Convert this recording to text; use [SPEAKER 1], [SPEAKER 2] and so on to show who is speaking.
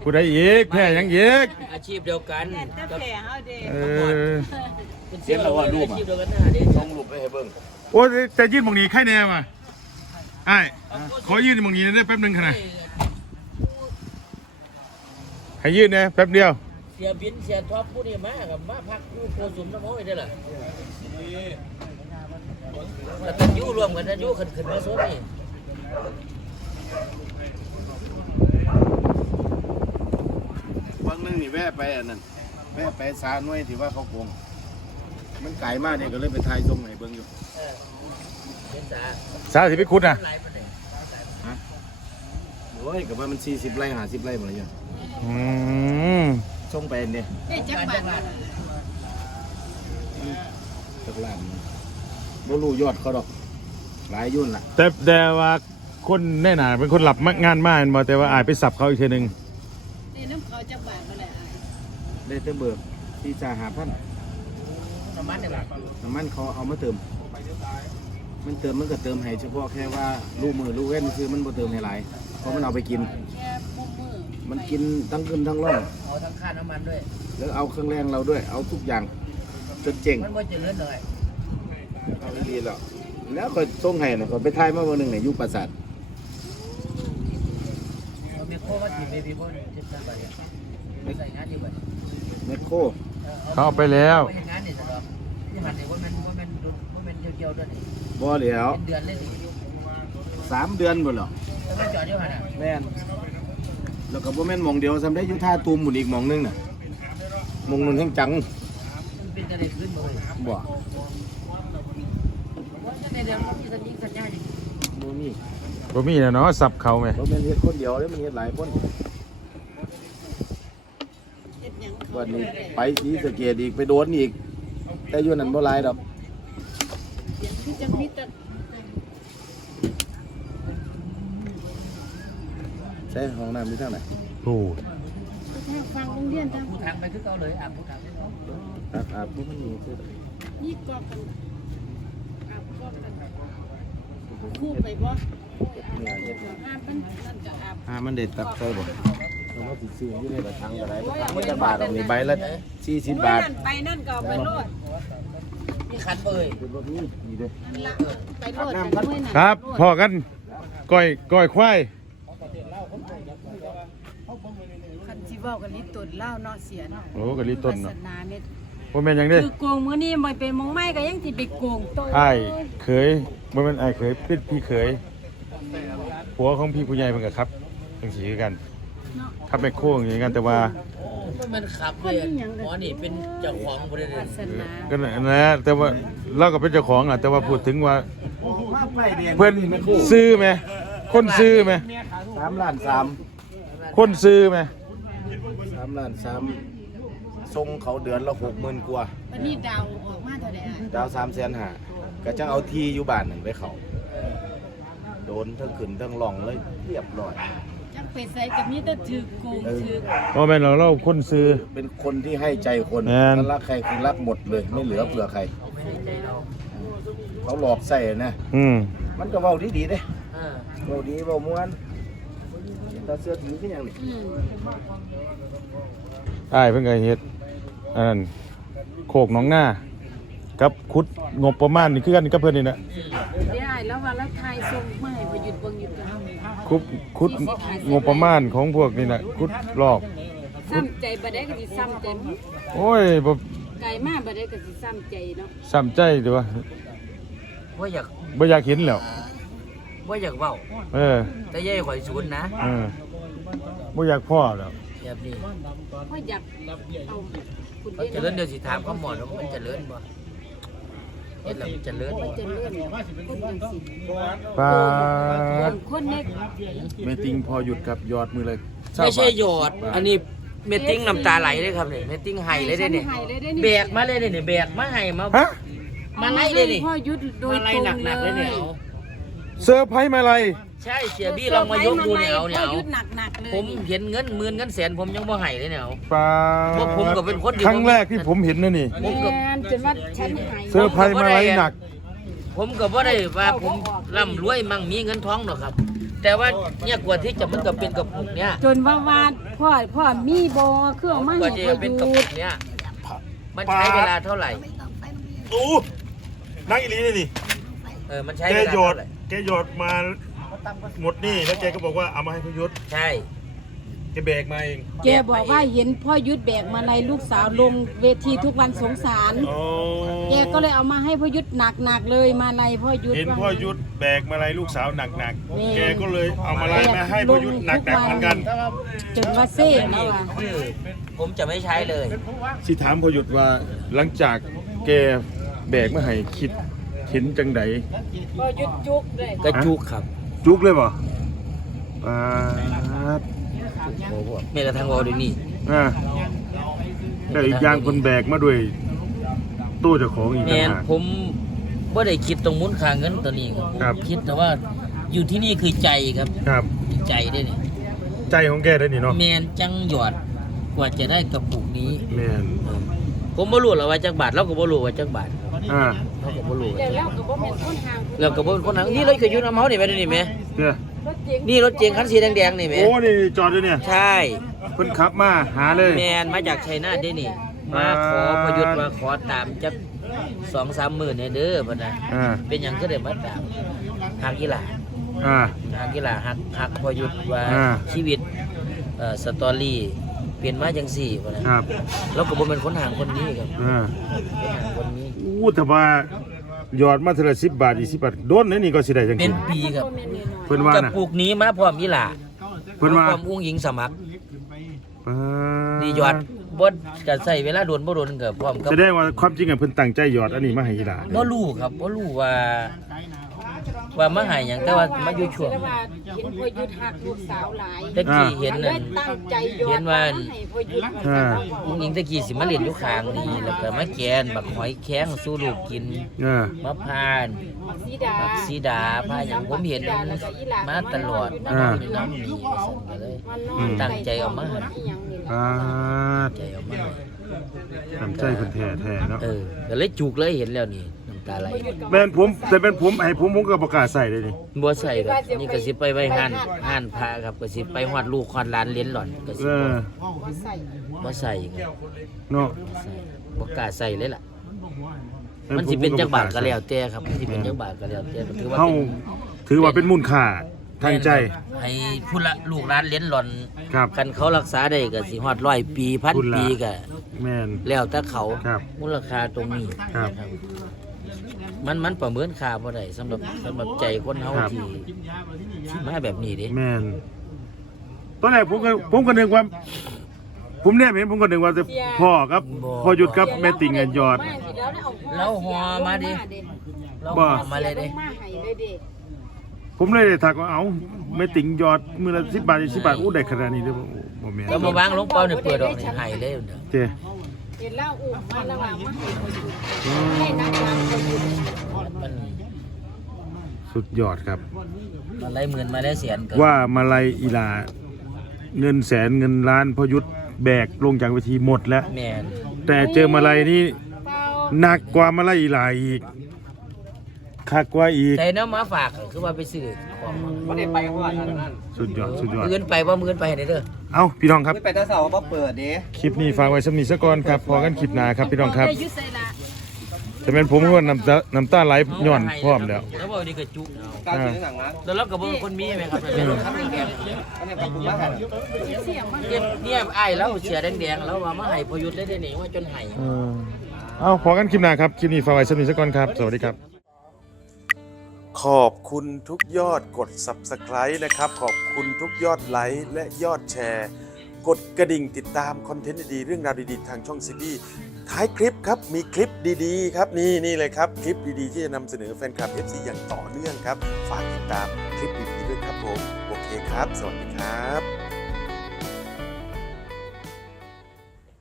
[SPEAKER 1] ผู้ใดอีกแพ้ยังอีก
[SPEAKER 2] อาชีพเดียวกัน
[SPEAKER 3] แต่แผลเฮาเด้
[SPEAKER 2] เป็นเสียงเราว่ารูปอาชีพเดียวกันหน้าเด็ก
[SPEAKER 4] ต้องรูปไปให้เบิ่ง
[SPEAKER 1] โอ้แต่ยืนหมองนี้ใครแน่มาไอ้ขอยืนหมองนี้ได้แป๊บนึงขนาดให้ยืนเนี่ยแป๊บเดียว
[SPEAKER 2] เสียบินเสียท็อปผู้นี้มากับมาพักผู้โคสุมน้ำเขาไอ้ได้ล่ะแล้วกันยู่รวมกันนะยู่ขึ้นมาโซนนี่
[SPEAKER 4] บางนึงนี่แวะไปอันนั้นแวะไปสาหน่วยที่ว่าเขาโกงมันไกลมากเนี่ยก็เลยไปถ่ายทรงให้เบิ่งอยู่
[SPEAKER 2] เป็นสา
[SPEAKER 1] สาสิไปคุดนะ
[SPEAKER 2] หลายประเด็น
[SPEAKER 4] โอ้ยก็ว่ามัน40ไร่50ไร่หมดเลยเนี่ย
[SPEAKER 1] อืม
[SPEAKER 4] ส่งไปเนี่ย
[SPEAKER 3] ได้จักบาท
[SPEAKER 4] จักล้านบ่รู้ยอดเขาดอกหลายยุ่นล่ะ
[SPEAKER 1] แต่ว่าคนแน่หนาเป็นคนหลับงานมากมาแต่ว่าอายไปสับเขาอีกทีหนึง
[SPEAKER 3] ได้น้ำเขาจักบาทมาแล้ว
[SPEAKER 4] ได้แต่เบิกที่จะ5,000
[SPEAKER 2] น้ำมันเนี่ยล่ะ
[SPEAKER 4] น้ำมันเขาเอามาเติมมันเติมมันก็เติมให้เฉพาะแค่ว่าลูกมือลูกเว้นคือมันบ่เติมให้หลายเพราะมันเอาไปกิน
[SPEAKER 3] แค่ปุ๊บมือ
[SPEAKER 4] มันกินทั้งขึ้นทั้งล่อง
[SPEAKER 2] เอาทั้งค่าน้ำมันด้วย
[SPEAKER 4] แล้วเอาเครื่องแรงเราด้วยเอาทุกอย่างจนเจ๋ง
[SPEAKER 2] มันไม่เจริญเลย
[SPEAKER 4] เอาดีแล้วแล้วก็ส่งให้นะก็ไปถ่ายมาวันหนึ่งในยุคปราสาท
[SPEAKER 2] มันมีโค้ดว่าทีเบบี้โค้ดที่ทำไปใส่งานที่บ้าน
[SPEAKER 4] แมคโคร
[SPEAKER 1] เขาเอาไปแล้ว
[SPEAKER 2] ไม่งานนี่สิครับที่มันเนี่ยว่ามันเกี่ยวๆด้วยนี่
[SPEAKER 4] บ่เหลียว
[SPEAKER 2] เป็นเดือนเลยนี่
[SPEAKER 4] 3 เดือนหมดหรอ
[SPEAKER 2] แล้วก็จอดเดียวกันอ่ะ
[SPEAKER 4] แม่นแล้วก็บ่แม่นหมองเดียวซ้ำได้อยู่ท่าตูมหมุนอีกหมองนึงน่ะหมองนึงแห่งจัง
[SPEAKER 2] มันเป็นกระเด็นขึ้นมาเลย
[SPEAKER 4] บ่
[SPEAKER 2] ว่าจะในเรื่องที่จะยิงสัญญาอย่าง
[SPEAKER 4] บ่มี
[SPEAKER 1] บ่มีนะเนาะสับเขาไหม
[SPEAKER 4] บ่แม่นเฮ็ดคนเดียวเด้มันเฮ็ดหลายคน
[SPEAKER 3] เฮ็ดหยัง
[SPEAKER 4] วันนี้ไปศรีสะเกษอีกไปโดนอีก แต่อยู่นั่นบ่หลายดอก
[SPEAKER 3] คือจังมีแต่
[SPEAKER 4] ใช้ห้องน้ำอยู่ทางไหน
[SPEAKER 1] โอ้
[SPEAKER 3] ทางฟังโรงเรียนทาง
[SPEAKER 2] ทางไปคือเก่าเลยอ่ะผู้ทาง
[SPEAKER 4] อาบบ่มันมีคือ
[SPEAKER 3] นี่กอกกันอาบกอกกันคู่ไปบ่อาบมันนั่นก็อาบ
[SPEAKER 4] มันได้ตักใส่บ่เราก็สิซื้ออยู่ในกระถางก็ได้กระถางมันจะบาทดอกนี่ใบละ40 บาท
[SPEAKER 3] นั่นไปนั่นก็เอาไปโลด
[SPEAKER 2] มีคันเบย
[SPEAKER 4] เป็นรถนี้นี่เด้อ
[SPEAKER 3] นั่นละไปโลดกันด้วยนั่น
[SPEAKER 1] ครับพอกันก้อยควาย
[SPEAKER 3] คันสิเว้ากันลิตนเล่าเนาะเสียเนาะ
[SPEAKER 1] โอ้กะลิต้นเนาะ
[SPEAKER 3] ศาสนาเนี่ย
[SPEAKER 1] บ่แม่นหยังเด้
[SPEAKER 3] คือโกงมื้อนี้บ่เป็นมงไม้ก็ยังสิไปโกงโต
[SPEAKER 1] อ้ายเคยบ่แม่นอ้ายเคยเป็นพี่เคยผัวของพี่ผู้ใหญ่เพิ่นก็ครับจังซี่คือกันครับแม่โค้งอย่างกันแต่ว่า
[SPEAKER 2] มันขับเลยหมอนี่เป็นเจ้าของบริเว
[SPEAKER 3] ศา
[SPEAKER 2] ณ
[SPEAKER 3] สนา
[SPEAKER 1] ก็นั่นแหละแต่ว่าเราก็เป็นเจ้าของอ่ะแต่ว่าพูดถึงว่า
[SPEAKER 4] มาไปแดง
[SPEAKER 1] เพิ่นซื้อไหมคนซื้อไหม
[SPEAKER 4] 3 ล้าน
[SPEAKER 1] คนซื้อไหม
[SPEAKER 4] 3 ล้าน 3ส่งเขาเดือนละ 60,000 กว่า
[SPEAKER 3] วันนี้ดาวออกมาเท่าใดอ่ะ
[SPEAKER 4] ดาว3,500,000ก็จังเอาที่อยู่บ้านนั่นไปเขาโดนทั้งขึ้นทั้งล่องเลยเรียบร้อย
[SPEAKER 3] จักไปใส่ก็มีแต่ถือโกงถือ
[SPEAKER 1] เพราะแม่นเราคนซื้อ
[SPEAKER 4] เป็นคนที่ให้ใจคน
[SPEAKER 1] แม่น
[SPEAKER 4] ถ้ารักใครคือรักหมดเลยไม่เหลือเผื่อใคร
[SPEAKER 2] ไม่ได้ใจเรา
[SPEAKER 4] เขาหลอกใส่นะ มันก็เว้าดีๆเด้
[SPEAKER 2] อ่า
[SPEAKER 4] เว้าดีเว้าม่วนตาเสื้อถือคือหยังนี่
[SPEAKER 3] อืม
[SPEAKER 1] อ้ายเพิ่นก็เฮ็ดอันนั้นโคกหนองหน้ากับขุดงบประมาณนี่คือกันกับเพิ่นนี่นะ
[SPEAKER 3] ได้แล้วว่าแล้วทายส่งมาให้บ่หยุดเบิ่งหยุดกัน
[SPEAKER 1] ขุดงบประมาณของพวกนี่น่ะขุดรอบ
[SPEAKER 3] ซ้ำใจบ่ได้ก็สิซ้ำใจมั้ง
[SPEAKER 1] โอ้ยบ่
[SPEAKER 3] ไกลมาบ่ได้ก็สิซ้ำใจเนาะ
[SPEAKER 1] ซ้ำใจเด้อว่า
[SPEAKER 2] ว่าอยาก
[SPEAKER 1] บ่อยากเห็นแล้ว
[SPEAKER 2] ว่าอยากเว้า
[SPEAKER 1] เออ
[SPEAKER 2] แต่ยัยข่อยศูนย์นะ
[SPEAKER 1] บ่อยากพ่อแล้ว
[SPEAKER 2] แบบนี้
[SPEAKER 3] เพราะอยากเอาคุณ
[SPEAKER 2] เขา
[SPEAKER 3] เด่น
[SPEAKER 2] เจริญเดี๋ยวสิถามเขาหมอว่ามันเจริญบ่เห็นแล้วมันเจริญ
[SPEAKER 3] มันจะเลื่อนคนจังสิ
[SPEAKER 1] ปาด
[SPEAKER 3] คนใน
[SPEAKER 1] แม่ติงพอหยุดครับยอดมือเลย
[SPEAKER 2] ไม่ใช่หยอด อันนี้เมตติ้งน้ำตาไหลเลยครับเนี่ยเมตติ้งไห้เลยเนี่ยแบกมาเลยเนี่ยแบกมาให้มา
[SPEAKER 1] ฮะ
[SPEAKER 2] มาไล่เลยนี่
[SPEAKER 3] พ่อยุดโดย
[SPEAKER 2] มาไล่
[SPEAKER 3] ตรง
[SPEAKER 2] หนักๆเลยเนี่ยเอา
[SPEAKER 1] เซอร์ไพรส์มาอะไร
[SPEAKER 2] ใช่เสียบี้ลองมายกดูเนี่ยเอาเนี่ย
[SPEAKER 3] พ่อ
[SPEAKER 2] เอา
[SPEAKER 3] ยุดหนักเลย
[SPEAKER 2] ผมเห็นเงินหมื่นเงินแสนผมยังบ่ให้เลยเนี่ยเอา
[SPEAKER 1] ปาด
[SPEAKER 2] เพราะผมก็เป็นคนที่
[SPEAKER 1] ครั้งแรกที่ผมเห็นนะนี่
[SPEAKER 2] ผมก็
[SPEAKER 3] แม่นจนว่าฉันหาย
[SPEAKER 1] เซอร์ไพรส์มาอะไรหนัก
[SPEAKER 2] ผมก็บ่ได้ว่าผมร่ำรวยมั่งมีเงินทองหรอกครับ แแต่ว่าเนี่ยกว่าที่จะมันก็เป็นกระปุกเนี่ย
[SPEAKER 3] จนว่าวาดพ่อมีบ่เครื่องมา
[SPEAKER 2] กว่า
[SPEAKER 3] ให้
[SPEAKER 2] จะ
[SPEAKER 3] พอ
[SPEAKER 2] เป็น
[SPEAKER 3] ห
[SPEAKER 2] กระ
[SPEAKER 3] ยุ
[SPEAKER 2] ปุ
[SPEAKER 3] ด
[SPEAKER 2] กเนี่ยมันใช้เวลาเท่าไหร่
[SPEAKER 1] โอ้นั่งอีหลีเลยนี่
[SPEAKER 2] มันใช้
[SPEAKER 1] แก
[SPEAKER 2] เวลา
[SPEAKER 1] โย
[SPEAKER 2] เท่าน ไหร่
[SPEAKER 1] แกโยนมาหมดนี่แล้วแกก็บอกว่าเอามาให้พยุทธ
[SPEAKER 2] ใช่
[SPEAKER 1] แกแบกมาเอง
[SPEAKER 3] แกบอกว่าเห็นพ่อยุทธแบกมาลัยลูกสาวลงเวทีทุกวันสงสาร
[SPEAKER 1] อ๋อ
[SPEAKER 3] แกก็เลยเอามาให้พ่อยุทธหนักๆเลยมาลัยพ่อยุทธ
[SPEAKER 1] เห็นพ่อยุทธแบกมาลัยลูกสาวหนัก
[SPEAKER 3] แม่
[SPEAKER 1] ๆแกก็เลยเอามาลัยมาให้พ่อยุทธหนักๆเหมือนกัน
[SPEAKER 3] จนว่าเซ่แล้ว
[SPEAKER 2] นี่
[SPEAKER 3] อ่ะ
[SPEAKER 2] คือผมจะไม่ใช้เลย
[SPEAKER 1] สิถามพ่อยุทธว่าหลังจากแกแบกมาให้คิดเห็นจังได
[SPEAKER 3] พ่อยุทธจุกเลย
[SPEAKER 2] กระจุกครับ
[SPEAKER 1] จุกเลยบ่ปาด
[SPEAKER 2] แม้กระทั่งวอลเดยวนี่
[SPEAKER 1] แต่อีกอย่างคนแบกมาด้วยตู้เจ้าของอีก
[SPEAKER 2] แม
[SPEAKER 1] ต่าง
[SPEAKER 2] น
[SPEAKER 1] หาก
[SPEAKER 2] ผมไม่ได้คิดตรงมูลค่าเงินตัวนี้
[SPEAKER 1] ครั
[SPEAKER 2] ครับ คิดแต่ว่าอยู่ที่นี่คือใจครับ
[SPEAKER 1] ครับ
[SPEAKER 2] ใจได้นี่
[SPEAKER 1] ใจของแกได้นี่เนาะ
[SPEAKER 2] แมนจังหยอดกว่าจะได้กระปุกนี้
[SPEAKER 1] แม่น
[SPEAKER 2] ผมบ่รู้หรอกว่าจักบาทเราก็บ่รู้ว่าจักบาท
[SPEAKER 1] อ่า
[SPEAKER 2] เราก็บ่รู้ว่า
[SPEAKER 3] เดี๋ยว
[SPEAKER 2] จัก
[SPEAKER 3] แล้ว
[SPEAKER 2] บาท
[SPEAKER 3] ก็บ่แม่นคนห่าง
[SPEAKER 2] เราก็บ่เป็นคนหนังนี่เลยก็อยู่นำเฮานี่แม่นี่แม่
[SPEAKER 1] เนี่ย
[SPEAKER 3] รถเก๋ง
[SPEAKER 2] นี่รถเก๋งคันสีแดงๆนี่แม่
[SPEAKER 1] โอ้นี่จอดด้วยเนี่ย
[SPEAKER 2] ใช่
[SPEAKER 1] เพิ่นขับมาหาเลย
[SPEAKER 2] แมนมาจากชัยนาทได้นี่ มาขอพยุทธ์มาขอตามจัก 2-3 มื้อเนี่ยเด้อเพิ่นน่ะ
[SPEAKER 1] อ่า
[SPEAKER 2] เป็นหยังก็ได้มาตามหักกีฬา
[SPEAKER 1] อ่า
[SPEAKER 2] หักกีฬาหักพยุทธ์ว่า
[SPEAKER 1] อ่า
[SPEAKER 2] ชีวิตสตอรี่เปลี่ยนมาจังซี่พุ่นน่ะ
[SPEAKER 1] ครับ
[SPEAKER 2] เราก็บ่เป็นคนห่างคนนี้ครับ
[SPEAKER 1] อ่า
[SPEAKER 2] คนห่างคนนี้
[SPEAKER 1] อู้แต่ว่าหยอดมาเทอละ10 บาท20 บาทโดนนี่นี่ก็สิได้จัง
[SPEAKER 2] เป็
[SPEAKER 1] ซี่
[SPEAKER 2] นปีครับ
[SPEAKER 3] บ่แม่นน้อย
[SPEAKER 1] เพิ่นว่า
[SPEAKER 2] กับ
[SPEAKER 1] น่ะ
[SPEAKER 2] ปลูกนี้มาพร้อมอีหล่า
[SPEAKER 1] เพิ่นว่า
[SPEAKER 2] พร้อมอุ้งหญิงสมัคร
[SPEAKER 1] อ่า
[SPEAKER 2] นี่ยอดบ่จะใช้เวลาโดนบ่โดนก็พร้อมกับ
[SPEAKER 1] แสดงว่าความจริงอะเพิ่นตั้งใจหยอดอันนี้มาให้อีหลา
[SPEAKER 2] บ่รู้ครับบ่รู้ว่ามาให้หยังแต่ว่ามาอยู่ช่วง
[SPEAKER 3] แต่ว่าเห็นพ่อยุทธหักลูกสาวหลาย
[SPEAKER 2] ตะกี้เห็น
[SPEAKER 3] เล
[SPEAKER 2] นั่
[SPEAKER 3] ย
[SPEAKER 2] น
[SPEAKER 3] ตั้งใจยอ
[SPEAKER 2] เห็
[SPEAKER 3] ด
[SPEAKER 2] นว่า
[SPEAKER 3] ให้พ่อยุทธ
[SPEAKER 1] อ่า
[SPEAKER 2] อุ้งหญิงตะกี้สิมาเล่นอยู่ข้างนี่แล้วก็มาแกนบักหอยแข้งสู้ลูกกิน
[SPEAKER 1] อ่า
[SPEAKER 2] มะพร้าน
[SPEAKER 3] สีดา
[SPEAKER 2] บักสีดาพาหยังผมเห็นมาตลอดมาอยู่น้ำนี่สั่นก็เลย
[SPEAKER 3] มันนอน
[SPEAKER 2] ตั้งใจเอามาให้
[SPEAKER 3] อีหยังนี่ล่ะ
[SPEAKER 1] อ่า
[SPEAKER 2] ใจเอามาให้
[SPEAKER 1] ทำใจเพิ่นแท้ๆเนาะ
[SPEAKER 2] ก็เลยจุกเลยเห็นแล้วนี่น้ำตาไหล
[SPEAKER 1] แม่นผมแต่เป็นผมให้ผมก็บ่กล้าใส่เลยนี่
[SPEAKER 2] บ่ใส่ดอกนี่ก็สิไปไว้ห้านพระครับก็สิไปฮอดลูกฮอดหลานเลี้ยนหล่อนก็สิ
[SPEAKER 1] เออ
[SPEAKER 3] บ่ใส่
[SPEAKER 2] บ่ใส่ครับ
[SPEAKER 1] เนาะ
[SPEAKER 2] บ่กล้าใส่เลยล่ะ มันสิเป็นจักบาทก็แล้วแต่ครับมันสิเป็นจักบาทก็แล้วแต่มันถือว่า
[SPEAKER 1] เฮา
[SPEAKER 2] เป็น
[SPEAKER 1] ถือว่าเป็นมูลค่าทางใจ
[SPEAKER 2] ให้ผู้ละลูกหลานเลี้ยนหล่อน
[SPEAKER 1] ครับ
[SPEAKER 2] กันเขารักษาได้ก็สิฮอด100 ปีพัน
[SPEAKER 1] คุณล่ะ
[SPEAKER 2] ปีก็
[SPEAKER 1] แม่น
[SPEAKER 2] แล้วแต่เขา
[SPEAKER 1] ครับ
[SPEAKER 2] มูลค่าตรงนี้
[SPEAKER 1] ครับ
[SPEAKER 2] นะครับมันประเมินค่าบ่ได้สำหรับใจคนเฮา
[SPEAKER 1] ครับ
[SPEAKER 2] ที่มาแบบนี้เด้
[SPEAKER 1] แม่นตอนแรกผมก็นึกว่า ผมเนี่ยเห็นผมก็นึกว่าจะพ่อครับพ่อหยุดกับแม่ติ่งกันหยอด
[SPEAKER 3] มาสิแล้วเอา
[SPEAKER 2] แล้วห่อมาดิเรา
[SPEAKER 1] บ่
[SPEAKER 2] ห่อมาเลยเด้
[SPEAKER 3] มาให้เลยเด้
[SPEAKER 1] ผมเลยได้ทักว่าเอ้าแม่ติ่งหยอดมื้อละ10 บาท20 บาทอู้ได้ขนาดนี้เด้อบ่แม่น
[SPEAKER 2] แล้วมาวางลงเป้าเนี่ยเปิดออกนี่ให้เลยเด้อ
[SPEAKER 1] เจ้
[SPEAKER 3] เห็นแล้วอุ้มมาแล้วว่ามาให้พ่อยุทธให้นักวางพ่อยุทธ
[SPEAKER 2] มัน
[SPEAKER 1] สุดยอดครับ
[SPEAKER 2] มาไล่หมื่นมาได้แสนก็
[SPEAKER 1] ว่ามาลัยอีหลาเงินแสนเงินล้านพอยุทธแบกลงจากเวทีหมดแล้ว
[SPEAKER 2] แม่น
[SPEAKER 1] แต่เจอมาลัยนี่
[SPEAKER 3] เปล่า
[SPEAKER 1] หนักกว่ามาลัยอีหลาอีกคักกว่าอีก
[SPEAKER 2] แต่เนาะมาฝากคือว่าไปซื้อของบ่ได้ไปเพราะว่านั่น
[SPEAKER 1] สุดยอดสุดยอด
[SPEAKER 2] มื้อไปบ่มื้อไปให้ได้เด้อ
[SPEAKER 1] เอ้าพี่น้องครับ
[SPEAKER 5] ไปแต่เสาร์ก็เปิดดิ
[SPEAKER 1] คลิปนี้ฝากไว้สำนีสักก่อนครับพอกันคลิปหน้าครับพี่น้องครับ
[SPEAKER 3] ได้ยุทธใส่ละ
[SPEAKER 1] แต่เป็นผมว่าน้ำตาไหลย้อนพร้อมแล้ว
[SPEAKER 2] แล้วบ่นี่ก็จุเอา
[SPEAKER 5] การซื้อหนังนะ
[SPEAKER 2] แล้วเราก็บ่เป็นคนมีไหมครับเป็นรถคันแดง
[SPEAKER 5] อันนี้ขอบคุณมากครับ
[SPEAKER 3] เสียงมัน
[SPEAKER 2] ๆเนี่ยอ้ายแล้วเสียแดงๆแล้วว่ามาให้พยุทธ์ได้นี่ว่าจนให้
[SPEAKER 1] เอาพอกันคลิปหน้าครับคลิปนี้ฝากไว้สำนีสักก่อนครับสวัสดีครับ ขอบคุณทุกยอดกด Subscribe นะครับขอบคุณทุกยอดไลค์และยอดแชร์ กดกระดิ่งติดตามคอนเทนต์ดีๆเรื่องราวดีๆทางช่องซีบีท้ายคลิปครับมีคลิปดีๆครับนี่เลยครับคลิปดีๆที่จะนำเสนอแฟนคลับ FC อย่างต่อเนื่องครับฝากติดตามคลิปดีๆด้วยครับผมโอเคครับสวัสดีครับ